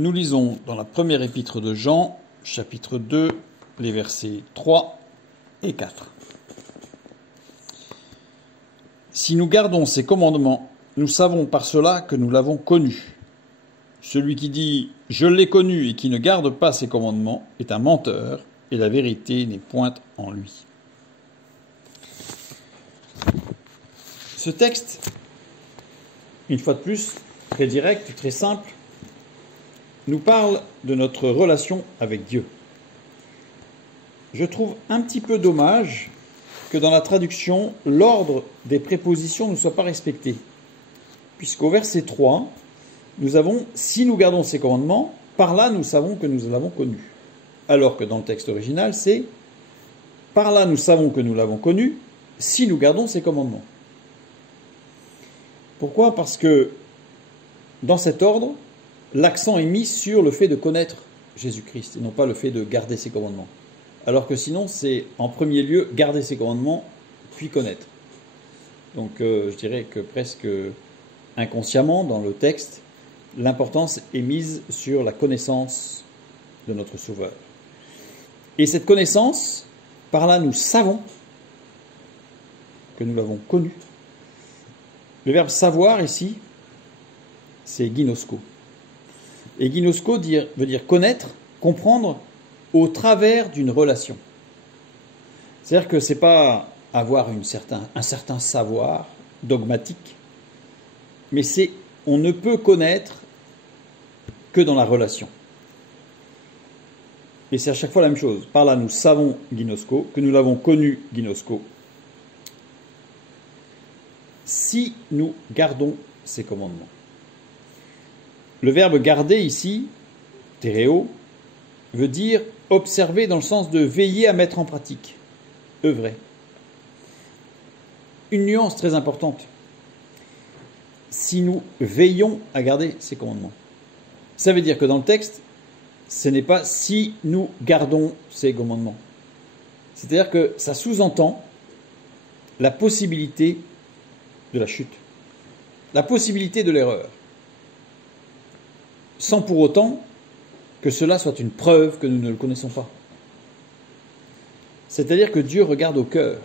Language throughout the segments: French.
Nous lisons dans la première épître de Jean, chapitre 2, les versets 3 et 4. Si nous gardons ses commandements, nous savons par cela que nous l'avons connu. Celui qui dit « Je l'ai connu » et qui ne garde pas ses commandements est un menteur, et la vérité n'est point en lui. Ce texte, une fois de plus, très direct, très simple, nous parle de notre relation avec Dieu. Je trouve un petit peu dommage que dans la traduction, l'ordre des prépositions ne soit pas respecté. Puisqu'au verset 3, nous avons « Si nous gardons ses commandements, par là nous savons que nous l'avons connu ». Alors que dans le texte original, c'est « Par là nous savons que nous l'avons connu, si nous gardons ses commandements ». Pourquoi ? Parce que dans cet ordre, l'accent est mis sur le fait de connaître Jésus-Christ et non pas le fait de garder ses commandements. Alors que sinon, c'est en premier lieu garder ses commandements, puis connaître. Donc je dirais que presque inconsciemment, dans le texte, l'importance est mise sur la connaissance de notre Sauveur. Et cette connaissance, par là nous savons que nous l'avons connu. Le verbe savoir ici, c'est ginosko. Et ginosko veut dire connaître, comprendre au travers d'une relation. C'est-à-dire que ce n'est pas avoir un certain savoir dogmatique, mais on ne peut connaître que dans la relation. Et c'est à chaque fois la même chose. Par là, nous savons ginosko, que nous l'avons connu ginosko, si nous gardons ses commandements. Le verbe garder ici, théréo, veut dire observer dans le sens de veiller à mettre en pratique, œuvrer. Une nuance très importante. Si nous veillons à garder ses commandements. Ça veut dire que dans le texte, ce n'est pas si nous gardons ses commandements. C'est-à-dire que ça sous-entend la possibilité de la chute, la possibilité de l'erreur, sans pour autant que cela soit une preuve que nous ne le connaissons pas. C'est-à-dire que Dieu regarde au cœur.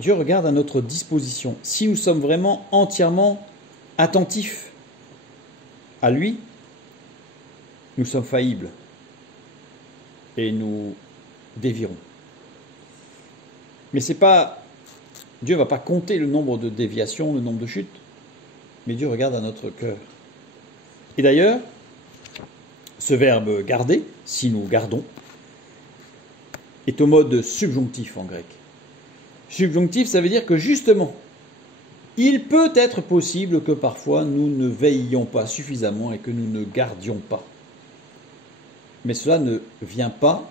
Dieu regarde à notre disposition. Si nous sommes vraiment entièrement attentifs à lui, nous sommes faillibles et nous dévierons. Mais Dieu ne va pas compter le nombre de déviations, le nombre de chutes, mais Dieu regarde à notre cœur. Et d'ailleurs, ce verbe « garder », si nous gardons, est au mode subjonctif en grec. Subjonctif, ça veut dire que justement, il peut être possible que parfois nous ne veillions pas suffisamment et que nous ne gardions pas. Mais cela ne vient pas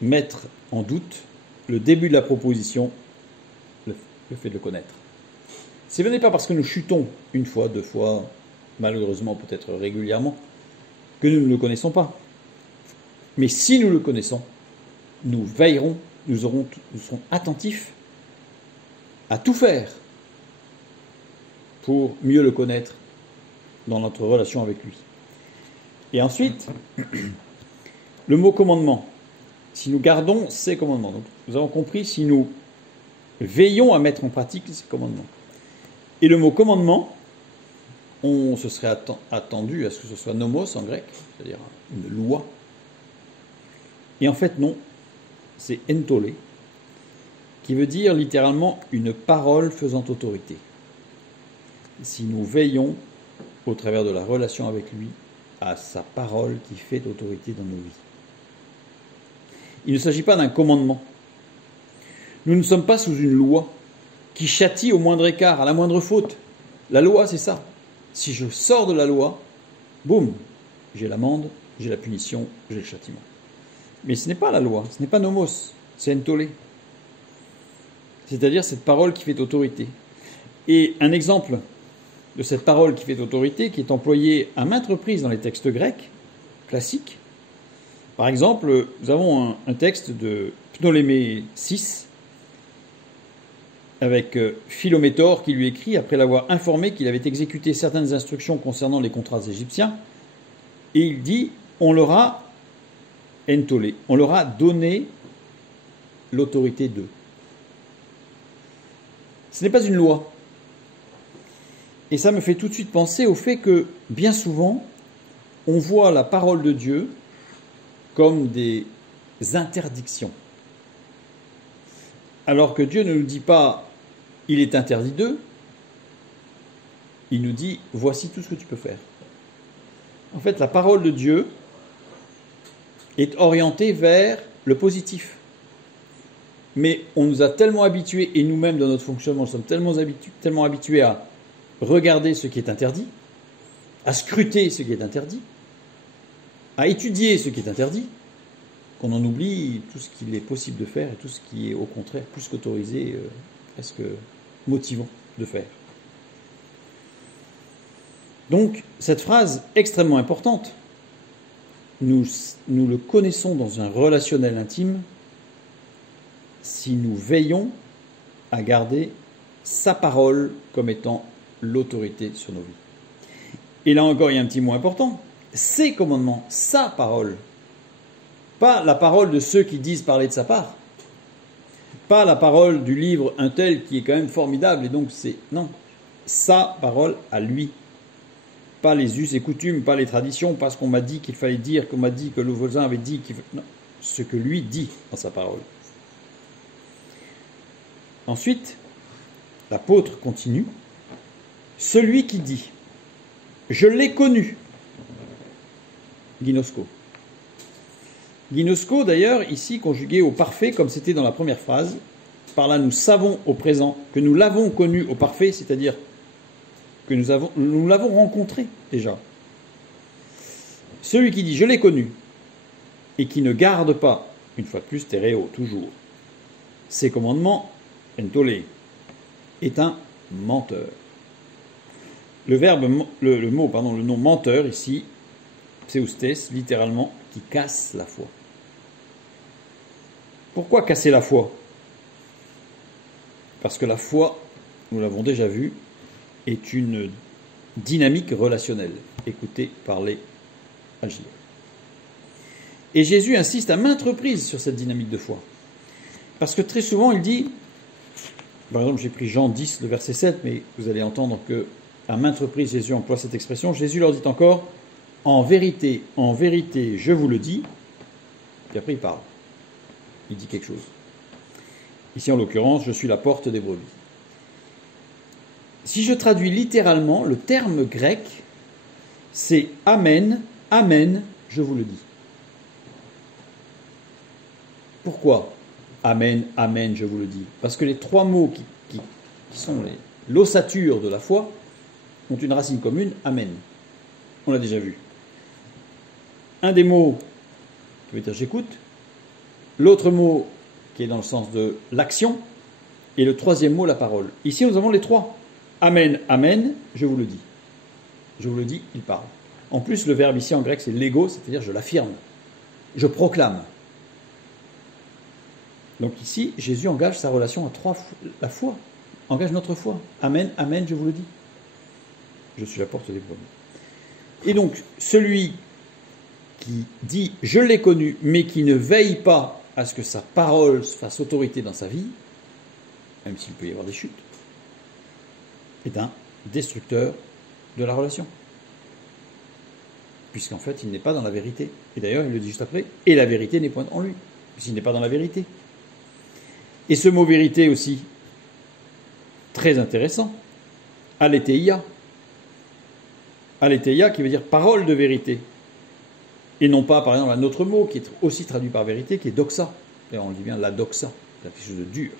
mettre en doute le début de la proposition, le fait de le connaître. Ce n'est pas parce que nous chutons une fois, deux fois, malheureusement peut-être régulièrement, que nous ne le connaissons pas. Mais si nous le connaissons, nous veillerons, nous serons attentifs à tout faire pour mieux le connaître dans notre relation avec lui. Et ensuite, le mot commandement. Si nous gardons ces commandements, donc nous avons compris, si nous veillons à mettre en pratique ces commandements. Et le mot commandement, on se serait attendu à ce que ce soit nomos en grec, c'est-à-dire une loi. Et en fait, non, c'est entolé, qui veut dire littéralement une parole faisant autorité. Si nous veillons, au travers de la relation avec lui, à sa parole qui fait autorité dans nos vies. Il ne s'agit pas d'un commandement. Nous ne sommes pas sous une loi qui châtie au moindre écart, à la moindre faute. La loi, c'est ça. Si je sors de la loi, boum, j'ai l'amende, j'ai la punition, j'ai le châtiment. Mais ce n'est pas la loi, ce n'est pas nomos, c'est entolé. C'est-à-dire cette parole qui fait autorité. Et un exemple de cette parole qui fait autorité, qui est employée à maintes reprises dans les textes grecs classiques. Par exemple, nous avons un texte de Ptolémée 6, avec Philométor qui lui écrit, après l'avoir informé qu'il avait exécuté certaines instructions concernant les contrats égyptiens, et il dit, on leur a entolé, on leur a donné l'autorité d'eux. Ce n'est pas une loi. Et ça me fait tout de suite penser au fait que, bien souvent, on voit la parole de Dieu comme des interdictions. Alors que Dieu ne nous dit pas « il est interdit d'eux », il nous dit « voici tout ce que tu peux faire ». En fait, la parole de Dieu est orientée vers le positif. Mais on nous a tellement habitués, et nous-mêmes dans notre fonctionnement, nous sommes tellement habitués à regarder ce qui est interdit, à scruter ce qui est interdit, à étudier ce qui est interdit, qu'on en oublie tout ce qu'il est possible de faire et tout ce qui est au contraire plus qu'autorisé, presque motivant de faire. Donc, cette phrase extrêmement importante, nous le connaissons dans un relationnel intime si nous veillons à garder sa parole comme étant l'autorité sur nos vies. Et là encore, il y a un petit mot important, ses commandements, sa parole. Pas la parole de ceux qui disent parler de sa part. Pas la parole du livre un tel qui est quand même formidable et donc c'est... Non, sa parole à lui. Pas les us et coutumes, pas les traditions, pas ce qu'on m'a dit qu'il fallait dire, qu'on m'a dit que le voisin avait dit qu'il... Non, ce que lui dit dans sa parole. Ensuite, l'apôtre continue. Celui qui dit « Je l'ai connu » Ginosko. Ginosko, d'ailleurs, ici conjugué au parfait, comme c'était dans la première phrase. Par là, nous savons au présent que nous l'avons connu au parfait, c'est-à-dire que nous l'avons rencontré déjà. Celui qui dit « Je l'ai connu » et qui ne garde pas, une fois de plus, tereo, toujours, ses commandements, entolé, est un menteur. Le nom menteur ici, pseustes, littéralement, qui casse la foi. Pourquoi casser la foi? Parce que la foi, nous l'avons déjà vu, est une dynamique relationnelle. Écouter, parler, agir. Et Jésus insiste à maintes reprises sur cette dynamique de foi. Parce que très souvent, il dit, par exemple, j'ai pris Jean 10, le verset 7, mais vous allez entendre que à maintes reprises, Jésus emploie cette expression. Jésus leur dit encore, en vérité, je vous le dis. Puis après, il parle. Il dit quelque chose. Ici, en l'occurrence, je suis la porte des brebis. Si je traduis littéralement, le terme grec, c'est amen, amen, je vous le dis. Pourquoi amen, amen, je vous le dis? Parce que les trois mots qui sont l'ossature de la foi ont une racine commune, amen. On l'a déjà vu. Un des mots qui veut dire j'écoute, l'autre mot qui est dans le sens de l'action, et le troisième mot, la parole. Ici, nous avons les trois. Amen, amen, je vous le dis. Je vous le dis, il parle. En plus, le verbe ici en grec, c'est lego, c'est-à-dire je l'affirme. Je proclame. Donc ici, Jésus engage sa relation à trois fois. La foi engage notre foi. Amen, amen, je vous le dis. Je suis la porte des brebis. Et donc, celui qui dit « je l'ai connu », mais qui ne veille pas à ce que sa parole fasse autorité dans sa vie, même s'il peut y avoir des chutes, est un destructeur de la relation. Puisqu'en fait, il n'est pas dans la vérité. Et d'ailleurs, il le dit juste après, « et la vérité n'est point en lui », puisqu'il n'est pas dans la vérité. Et ce mot « vérité » aussi, très intéressant, « aletheia ». Aletheia qui veut dire « parole de vérité ». Et non pas, par exemple, un autre mot qui est aussi traduit par vérité, qui est doxa. D'ailleurs, on dit bien la doxa, c'est quelque chose de dur.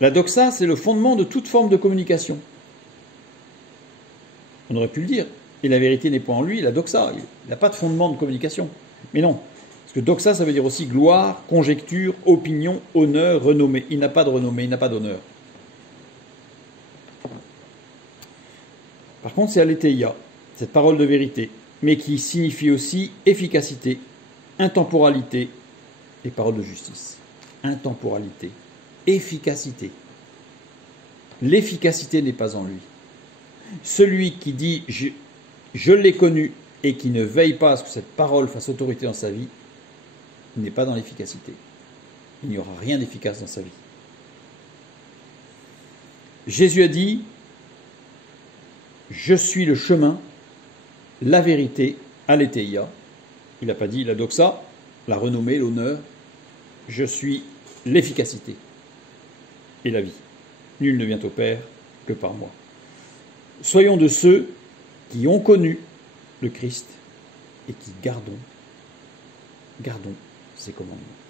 La doxa, c'est le fondement de toute forme de communication. On aurait pu le dire. Et la vérité n'est pas en lui, la doxa. Il n'a pas de fondement de communication. Mais non. Parce que doxa, ça veut dire aussi gloire, conjecture, opinion, honneur, renommée. Il n'a pas de renommée, il n'a pas d'honneur. Par contre, c'est aletheia, cette parole de vérité, mais qui signifie aussi efficacité, intemporalité et parole de justice. Intemporalité. efficacité. L'efficacité n'est pas en lui. Celui qui dit je l'ai connu et qui ne veille pas à ce que cette parole fasse autorité dans sa vie n'est pas dans l'efficacité. Il n'y aura rien d'efficace dans sa vie. Jésus a dit je suis le chemin, la vérité, aletheia. Il n'a pas dit la doxa, la renommée, l'honneur. Je suis l'efficacité et la vie. Nul ne vient au Père que par moi. Soyons de ceux qui ont connu le Christ et qui gardons ses commandements.